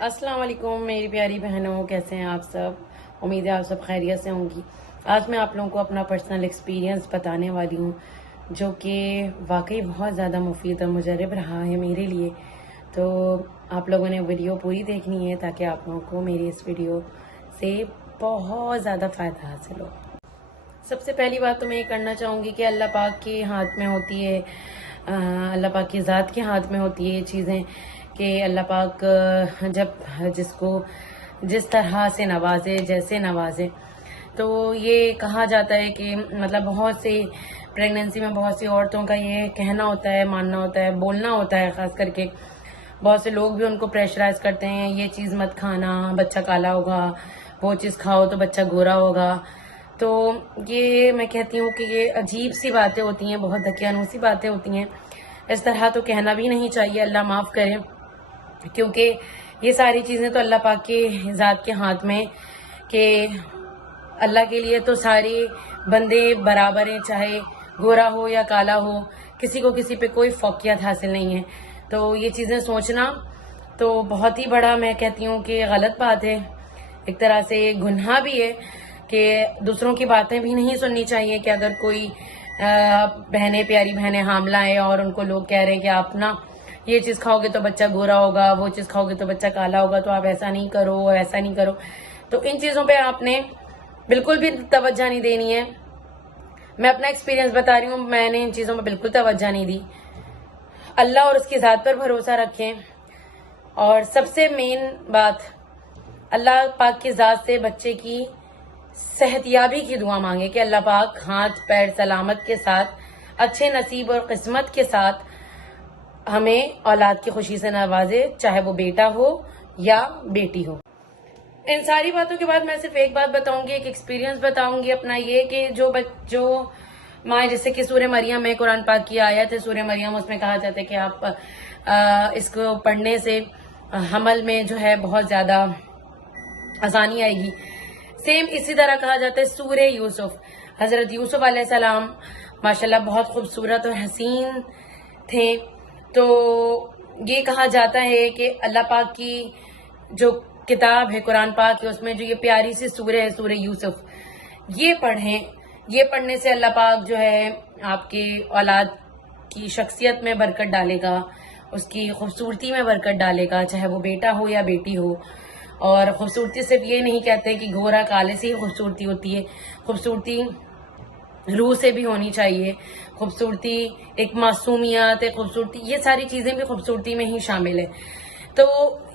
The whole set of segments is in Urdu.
السلام علیکم میری پیاری بہنوں، کیسے ہیں آپ سب؟ امید ہے آپ سب خیریت سے ہوں گی۔ آج میں آپ لوگوں کو اپنا پرسنل ایکسپیرینس بتانے والی ہوں جو کہ واقعی بہت زیادہ مفید اور مجرب رہا ہے میرے لیے۔ تو آپ لوگوں نے ویڈیو پوری دیکھنی ہے تاکہ آپ لوگوں کو میری اس ویڈیو سے بہت زیادہ فائدہ حاصل ہو۔ سب سے پہلی بات تو میں یہ کرنا چاہوں گی کہ اللہ پاک کے ہاتھ میں ہوتی ہے، اللہ پاک کی ذات کے ہاتھ میں ہوتی ہے یہ چیزیں کہ اللہ پاک جب جس کو جس طرح سے نوازے، جیسے نوازے۔ تو یہ کہا جاتا ہے کہ مطلب بہت سی پریگننسی میں بہت سی عورتوں کا یہ کہنا ہوتا ہے، ماننا ہوتا ہے، بولنا ہوتا ہے، خاص کر کے بہت سے لوگ بھی ان کو پریشرائز کرتے ہیں، یہ چیز مت کھانا، بچہ کالا ہوگا، وہ چیز کھاؤ تو بچہ گورا ہوگا۔ تو یہ میں کہتی ہوں کہ یہ عجیب سی باتیں ہوتی ہیں، بہت دقیانوسی باتیں ہوتی ہیں۔ اس طرح تو کہنا بھی نہیں چاہیے، اللہ معاف کرے، کیونکہ یہ ساری چیزیں تو اللہ پاک کی ذات کے ہاتھ میں، کہ اللہ کے لیے تو سارے بندے برابر ہیں، چاہے گورا ہو یا کالا ہو، کسی کو کسی پہ کوئی فوقیت حاصل نہیں ہے۔ تو یہ چیزیں سوچنا تو بہت ہی بڑا میں کہتی ہوں کہ غلط بات ہے، ایک طرح سے گناہ بھی ہے کہ دوسروں کی باتیں بھی نہیں سننی چاہیے۔ کہ اگر کوئی بہنیں، پیاری بہنیں حاملہ ہیں اور ان کو لوگ کہہ رہے ہیں کہ آپ نا یہ چیز کھاؤ گے تو بچہ گورا ہوگا، وہ چیز کھاؤ گے تو بچہ کالا ہوگا، تو آپ ایسا نہیں کرو، ایسا نہیں کرو، تو ان چیزوں پہ آپ نے بالکل بھی توجہ نہیں دینی ہے۔ میں اپنا ایکسپیرینس بتا رہی ہوں، میں نے ان چیزوں پہ بالکل توجہ نہیں دی۔ اللہ اور اس کی ذات پر بھروسہ رکھیں، اور سب سے مین بات اللہ پاک کی ذات سے بچے کی صحت یابی کی دعا مانگے کہ اللہ پاک ہاتھ پیر سلامت کے ساتھ، اچھے نصیب اور قسمت کے ساتھ ہمیں اولاد کی خوشی سے نوازے، چاہے وہ بیٹا ہو یا بیٹی ہو۔ ان ساری باتوں کے بعد میں صرف ایک بات بتاؤں گی، ایک ایکسپیرینس بتاؤں گی اپنا، یہ کہ جو ماں، جیسے کہ سورہ مریم میں قرآن پاک کی آیت ہے سورہ مریم، اس میں کہا جاتا ہے کہ آپ اس کو پڑھنے سے حمل میں جو ہے بہت زیادہ آسانی آئے گی۔ سیم اسی طرح کہا جاتا ہے سورہ یوسف، حضرت یوسف علیہ السلام ماشاءاللہ بہت خوبصورت اور حسین تھے۔ تو یہ کہا جاتا ہے کہ اللہ پاک کی جو کتاب ہے قرآن پاک ہے، اس میں جو یہ پیاری سی سورہ ہے سورہ یوسف، یہ پڑھیں۔ یہ پڑھنے سے اللہ پاک جو ہے آپ کے اولاد کی شخصیت میں برکت ڈالے گا، اس کی خوبصورتی میں برکت ڈالے گا، چاہے وہ بیٹا ہو یا بیٹی ہو۔ اور خوبصورتی صرف یہ نہیں کہتے کہ گورا کالے سے ہی خوبصورتی ہوتی ہے، خوبصورتی روح سے بھی ہونی چاہیے، خوبصورتی ایک معصومیت، ایک خوبصورتی، یہ ساری چیزیں بھی خوبصورتی میں ہی شامل ہے۔ تو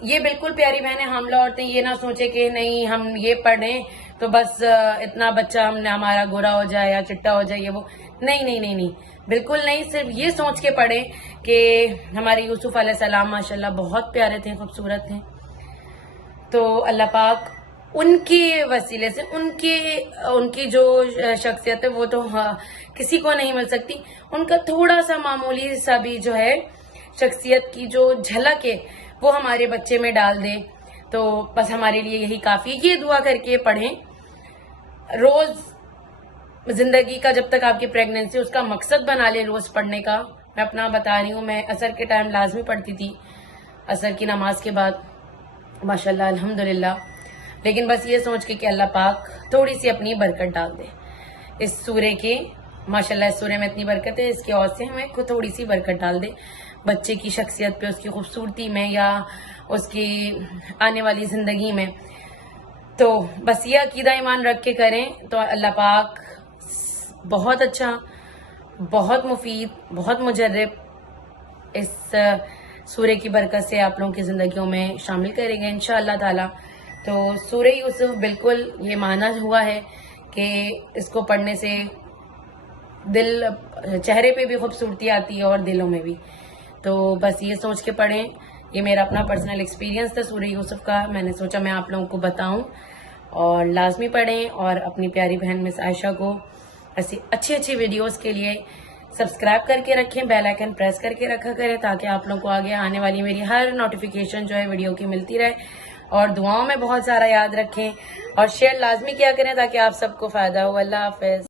یہ بالکل پیاری بہنیں حاملہ عورتیں یہ نہ سوچے کہ نہیں ہم یہ پڑھیں تو بس اتنا بچہ ہمارا گورا ہو جائے یا چٹا ہو جائے، یہ وہ نہیں نہیں نہیں نہیں، بالکل نہیں۔ صرف یہ سوچ کے پڑھیں کہ ہمارے یوسف علیہ السلام ماشاءاللہ بہت پیارے تھے، خوبصورت تھے۔ تو اللہ پاک ان کے وسیلے سے، ان کی جو شخصیت ہے وہ تو کسی کو نہیں مل سکتی، ان کا تھوڑا سا معمولی سا بھی جو ہے شخصیت کی جو جھلک ہے وہ ہمارے بچے میں ڈال دیں تو بس ہمارے لیے یہی کافی ہے۔ یہ دعا کر کے پڑھیں روز زندگی کا، جب تک آپ کی پریگننسی، اس کا مقصد بنا لیں روز پڑھنے کا۔ میں اپنا بتا رہی ہوں، میں عصر کے ٹائم لازمی پڑھتی تھی، عصر کی نماز کے بعد ماشاءاللہ الحمدللہ، لیکن بس یہ سوچ کے کہ اللہ پاک تھوڑی سی اپنی برکت ڈال دے اس سورے کے، ماشاءاللہ اس سورے میں اتنی برکت ہے، اس کے اور سے ہمیں تھوڑی سی برکت ڈال دے بچے کی شخصیت پہ، اس کی خوبصورتی میں یا اس کی آنے والی زندگی میں۔ تو بس یہ عقیدہ ایمان رکھ کے کریں تو اللہ پاک بہت اچھا، بہت مفید، بہت مجرب اس سورے کی برکت سے آپ لوگوں کی زندگیوں میں شامل کریں گے انشاءاللہ تعالی۔ تو سورہ یوسف بالکل یہ مانا ہوا ہے کہ اس کو پڑھنے سے دل، چہرے پہ بھی خوبصورتی آتی ہے اور دلوں میں بھی۔ تو بس یہ سوچ کے پڑھیں، یہ میرا اپنا پرسنل ایکسپیرینس تھا سورہ یوسف کا، میں نے سوچا میں آپ لوگوں کو بتاؤں، اور لازمی پڑھیں۔ اور اپنی پیاری بہن مس عائشہ کو ایسی اچھی اچھی ویڈیوز کے لیے سبسکرائب کر کے رکھیں، بیل آئیکن پریس کر کے رکھا کریں تاکہ آپ لوگوں کو آگے آنے والی میری ہر نوٹیفیکیشن جو ہے ویڈیو کی ملتی رہے۔ اور دعاؤں میں بہت سارا یاد رکھیں اور شیئر لازمی کیا کریں تاکہ آپ سب کو فائدہ ہو۔ اللہ حافظ۔